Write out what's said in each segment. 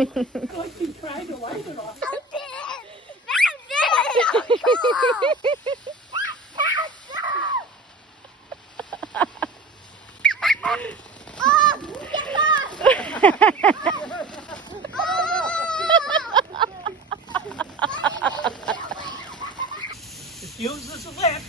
Like you tried to wipe it off. Just use this lip.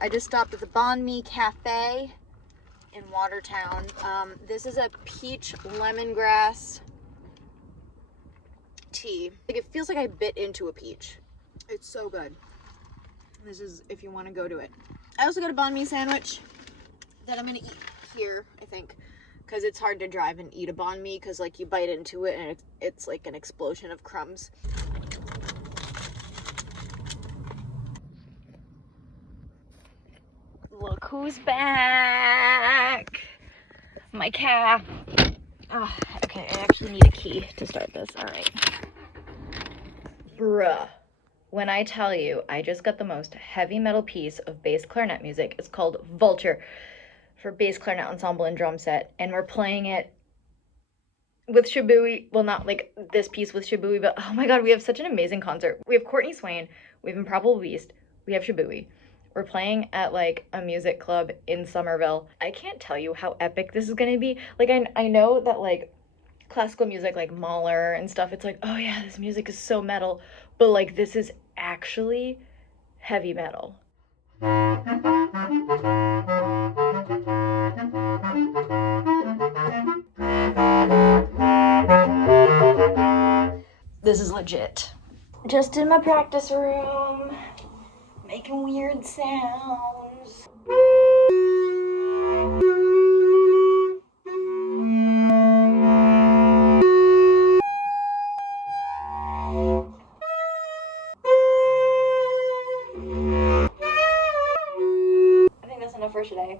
I just stopped at the banh cafe in Watertown. This is a peach lemongrass tea. Like, it feels like I bit into a peach. It's so good. This is if you want to go to it. I also got a banh mi sandwich that I'm gonna eat here, I think, because it's hard to drive and eat a banh mi because like you bite into it and it's like an explosion of crumbs. Look who's back! My calf. Oh, okay, I actually need a key to start this. All right. Bruh. When I tell you I just got the most heavy metal piece of bass clarinet music, it's called Vulture for bass clarinet ensemble and drum set, and we're playing it with shibui. Well, not like this piece with shibui, but oh my god, we have such an amazing concert. We have Courtney Swain, we have Improbable Beast, we have shibui. We're playing at like a music club in Somerville. I can't tell you how epic this is gonna be. Like I know that like classical music like Mahler and stuff, it's like, oh yeah, this music is so metal, but like this is actually heavy metal. This is legit. Just in my practice room, making weird sounds. I think that's enough for today.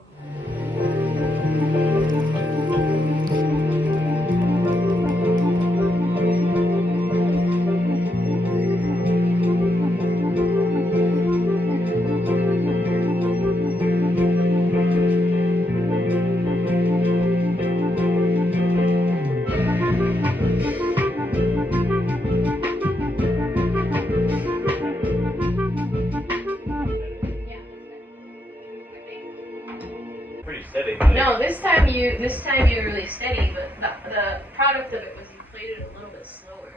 Pretty steady. No, this time you were really steady, but the product of it was you played it a little bit slower,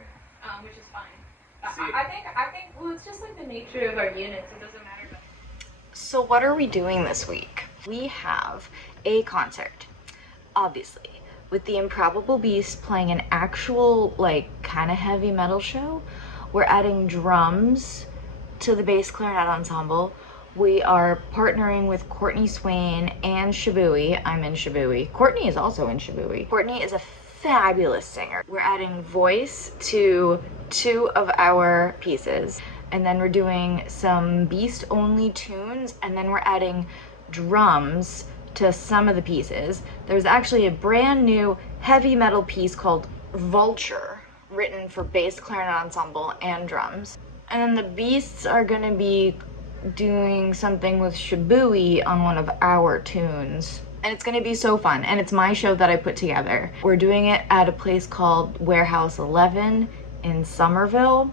which is fine. I think well, it's just like the nature of our units. It doesn't matter. But... So what are we doing this week? We have a concert, obviously, with the Improbable Beast playing an actual like kind of heavy metal show. We're adding drums to the bass clarinet ensemble. We are partnering with Courtney Swain and shibui. I'm in shibui. Courtney is also in shibui. Courtney is a fabulous singer. We're adding voice to 2 of our pieces, and then we're doing some Beast only tunes, and then we're adding drums to some of the pieces. There's actually a brand new heavy metal piece called Vulture, written for bass clarinet ensemble and drums. And then the Beasts are gonna be doing something with shibui on one of our tunes. And it's gonna be so fun, and it's my show that I put together. We're doing it at a place called Warehouse 11 in Somerville.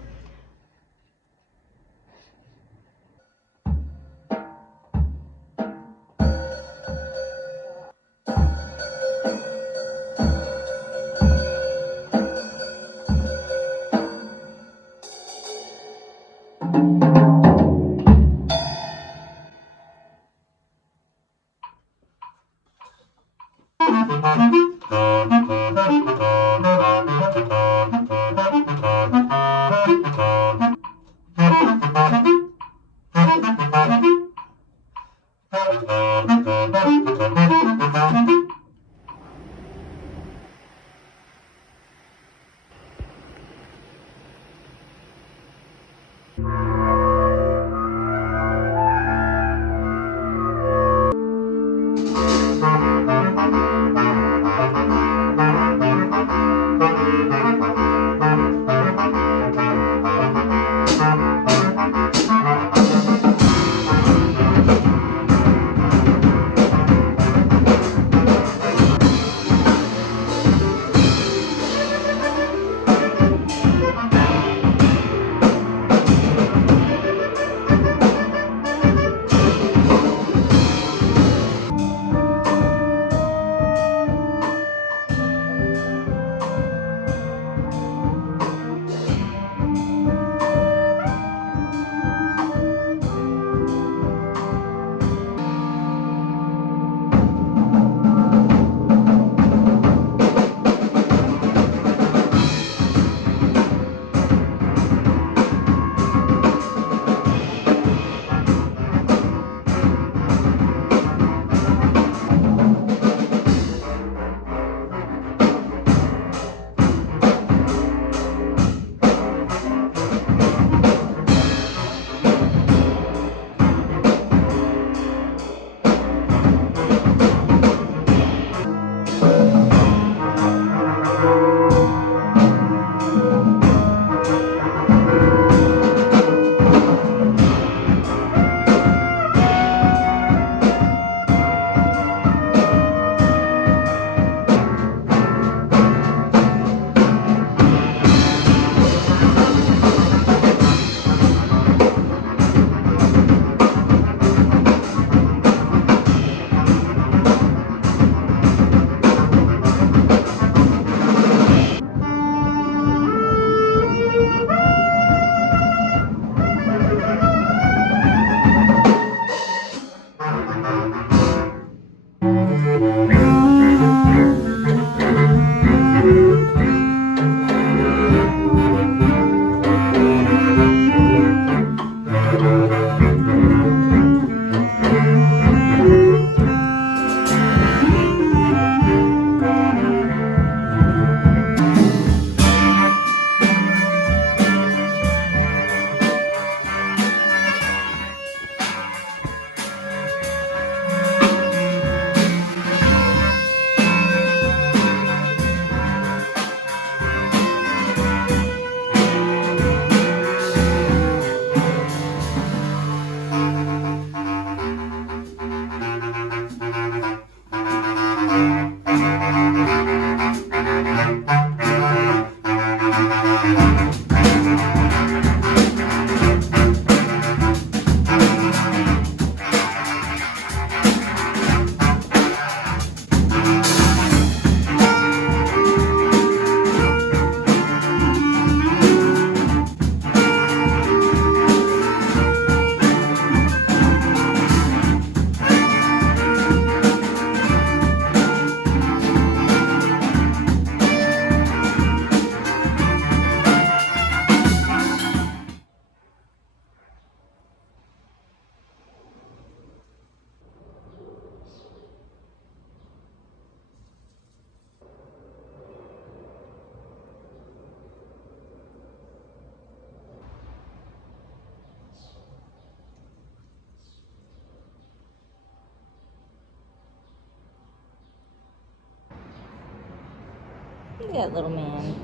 Look at that little man.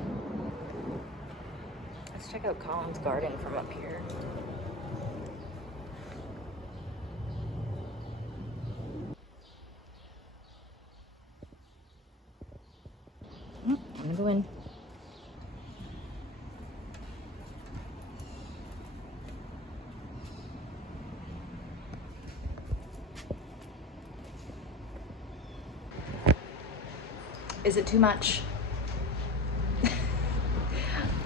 Let's check out Colin's garden from up here. I'm gonna go in. Is it too much?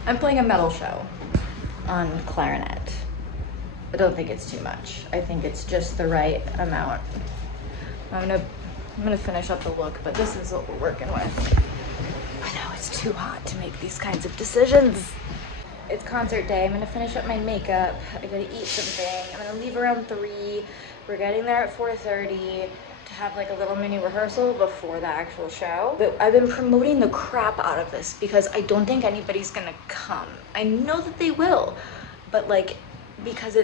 I'm playing a metal show on clarinet. I don't think it's too much. I think it's just the right amount. I'm gonna finish up the look, but this is what we're working with. I know it's too hot to make these kinds of decisions. It's concert day. I'm gonna finish up my makeup. I gotta eat something. I'm gonna leave around 3. We're getting there at 4:30 to have like a little mini rehearsal before the actual show. But I've been promoting the crap out of this because I don't think anybody's gonna come. I know that they will, but like because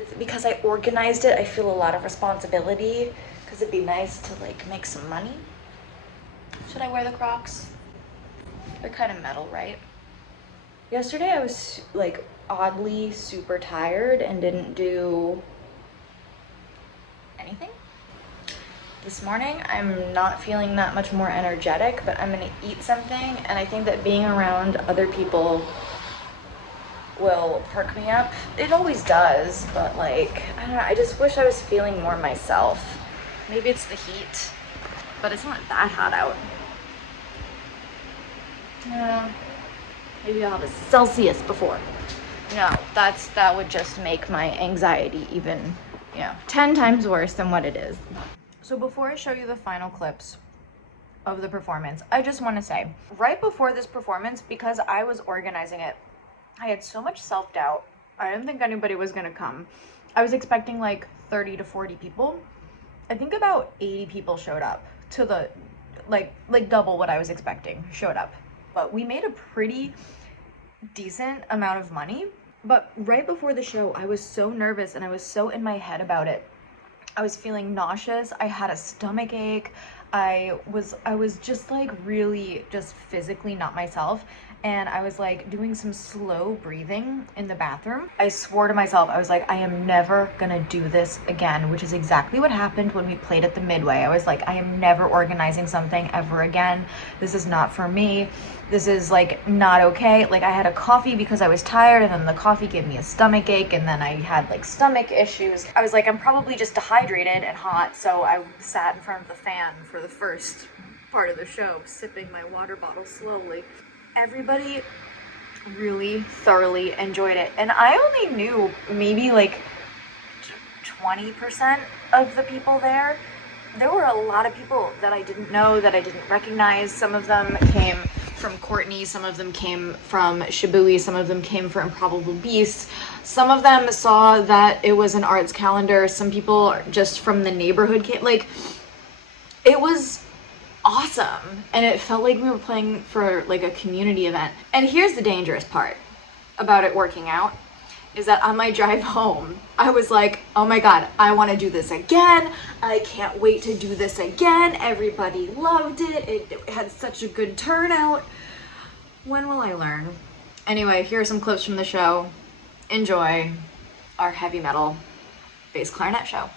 I organized it, I feel a lot of responsibility because it'd be nice to like make some money. Should I wear the Crocs? They're kind of metal, right? Yesterday I was like oddly super tired and didn't do anything. This morning I'm not feeling that much more energetic, but I'm gonna eat something, and I think that being around other people will perk me up. It always does, but like, I don't know, I just wish I was feeling more myself. Maybe it's the heat, but it's not that hot out. Maybe I'll have a Celsius before. No, that would just make my anxiety even, 10 times worse than what it is. So before I show you the final clips of the performance, I just want to say, right before this performance, because I was organizing it, I had so much self-doubt. I didn't think anybody was gonna come. I was expecting like 30 to 40 people. I think about 80 people showed up to the, like double what I was expecting showed up. But we made a pretty decent amount of money. But right before the show, I was so nervous and I was so in my head about it. I was feeling nauseous. I had a stomach ache. I was just like really just physically not myself. And I was like doing some slow breathing in the bathroom. I swore to myself, I was like, I am never gonna do this again, which is exactly what happened when we played at the Midway. I was like, I am never organizing something ever again. This is not for me. This is like not okay. Like I had a coffee because I was tired, and then the coffee gave me a stomach ache, and then I had like stomach issues. I was like, I'm probably just dehydrated and hot. So I sat in front of the fan for the first part of the show, sipping my water bottle slowly. Everybody really thoroughly enjoyed it, and I only knew maybe like 20% of the people there. There were a lot of people that I didn't know, that I didn't recognize. Some of them came from Courtney, some of them came from Shibui, some of them came from Improbable Beasts. Some of them saw that it was an arts calendar. Some people just from the neighborhood came. Like, it was awesome, and it felt like we were playing for like a community event. And here's the dangerous part about it working out, is that on my drive home I was like, oh my god, I want to do this again. I can't wait to do this again. Everybody loved it. It had such a good turnout. When will I learn? Anyway, here are some clips from the show. Enjoy our heavy metal bass clarinet show.